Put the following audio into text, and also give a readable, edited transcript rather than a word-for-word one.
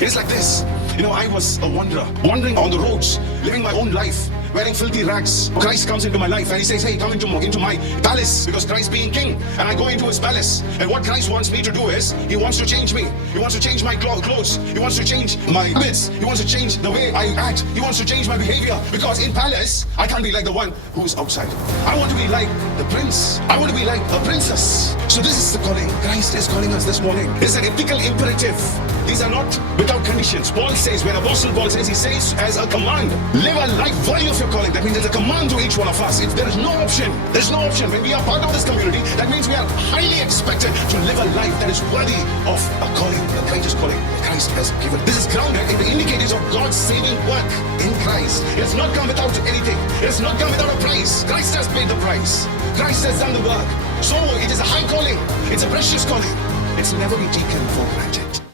It's like this. I was a wanderer, wandering on the roads, living my own life, wearing filthy rags. Christ comes into my life and he says, hey, come into my palace, because Christ being king. And I go into his palace. And what Christ wants me to do is, he wants to change me. He wants to change my clothes. He wants to change my habits. He wants to change the way I act. He wants to change my behavior. Because in palace, I can't be like the one who is outside. I want to be like the prince. I want to be like a princess. So this is the calling. Christ is calling us this morning. It's an ethical imperative. These are not without conditions. Paul says, when Apostle Paul says, he says as a command, live a life worthy of your calling. That means it's a command to each one of us. If there is no option, there's no option. When we are part of this community, that means we are highly expected to live a life that is worthy of a calling, the greatest calling that Christ has given. This is grounded in the indicators of God's saving work in Christ. It has not come without anything. It has not come without a price. Christ has paid the price. Christ has done the work. So it is a high calling. It's a precious calling. It's never be taken for granted.